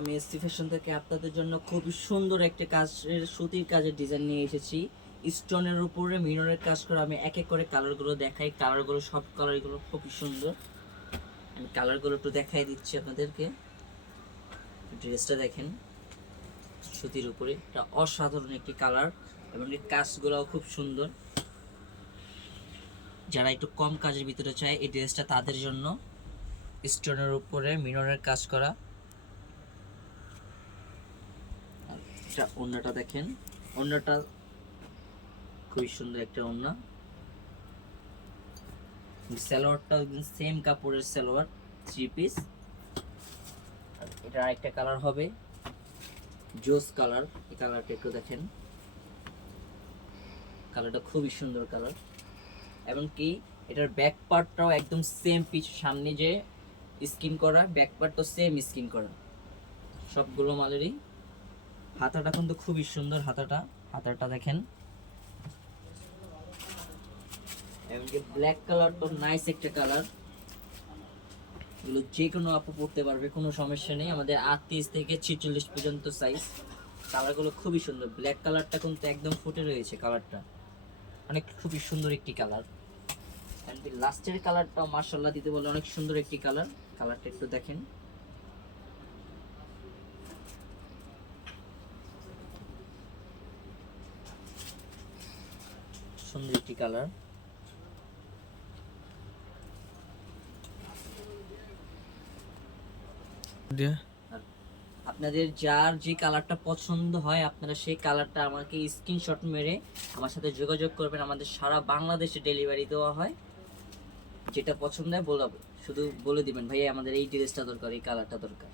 আমি SC fashion থেকে আপনাদের জন্য খুবই সুন্দর একটা কাজের সুতির কাজের ডিজাইন নিয়ে এসেছি। স্টোনের উপরে মিররের কাজ করে আমি এক এক করে কালারগুলো দেখাই। কালারগুলো সব কালারগুলো খুবই সুন্দর। আমি কালারগুলো একটু দেখাই দিচ্ছি আপনাদেরকে। ড্রেসটা দেখেন, সুতির উপরে এটা অসাধারণ একটি কালার এবং এই কাজগুলোও খুব সুন্দর। যারা একটু কম কাজের ভিতরে চায় এই ড্রেসটা তাদের জন্য। স্টোনের উপরে মিররের কাজ করা। এটা ওড়নাটা দেখেন, ওড়নাটা খুবই সুন্দর একটা ওড়না। সালোয়ারটা সেম কাপড়ের সালোয়ার, 3 পিস। এটা আরেকটা কালার হবে জোস কালার। এই কালারটা একটু দেখেন, কালারটা খুবই সুন্দর কালার। এবং কি এটার ব্যাক পার্টটাও একদম সেম পিচ, সামনে যে স্কিন করা, ব্যাক পার্টটাও সেম স্কিন করা সবগুলো মালেরই। হাতাটা কিন্তু খুবই সুন্দর, হাতাটা দেখেন। এমনকি ব্ল্যাক কালার তো নাইস একটা কালার। এগুলো যে কোনো আপু পড়তে পারবে, কোনো সমস্যা নেই। আমাদের 38 থেকে 46 পর্যন্ত সাইজ। কালারগুলো খুবই সুন্দর। ব্ল্যাক কালারটা কিন্তু একদম ফুটে রয়েছে, কালারটা অনেক খুবই সুন্দর একটি কালার। এমনকি লাস্টের কালারটাও মার্শাল্লাহ দিতে বলে অনেক সুন্দর একটি কালার। কালারটা একটু দেখেন, সুন্দর একটি কালার। আপনাদের যার যে কালারটা পছন্দ হয় আপনারা সেই কালারটা আমাকে স্ক্রিনশট মেরে আমার সাথে যোগাযোগ করবেন। আমাদের সারা বাংলাদেশে ডেলিভারি দেওয়া হয়। যেটা পছন্দ হয় শুধু বলে দিবেন ভাই আমাদের এই ড্রেসটা দরকার, এই কালারটা দরকার।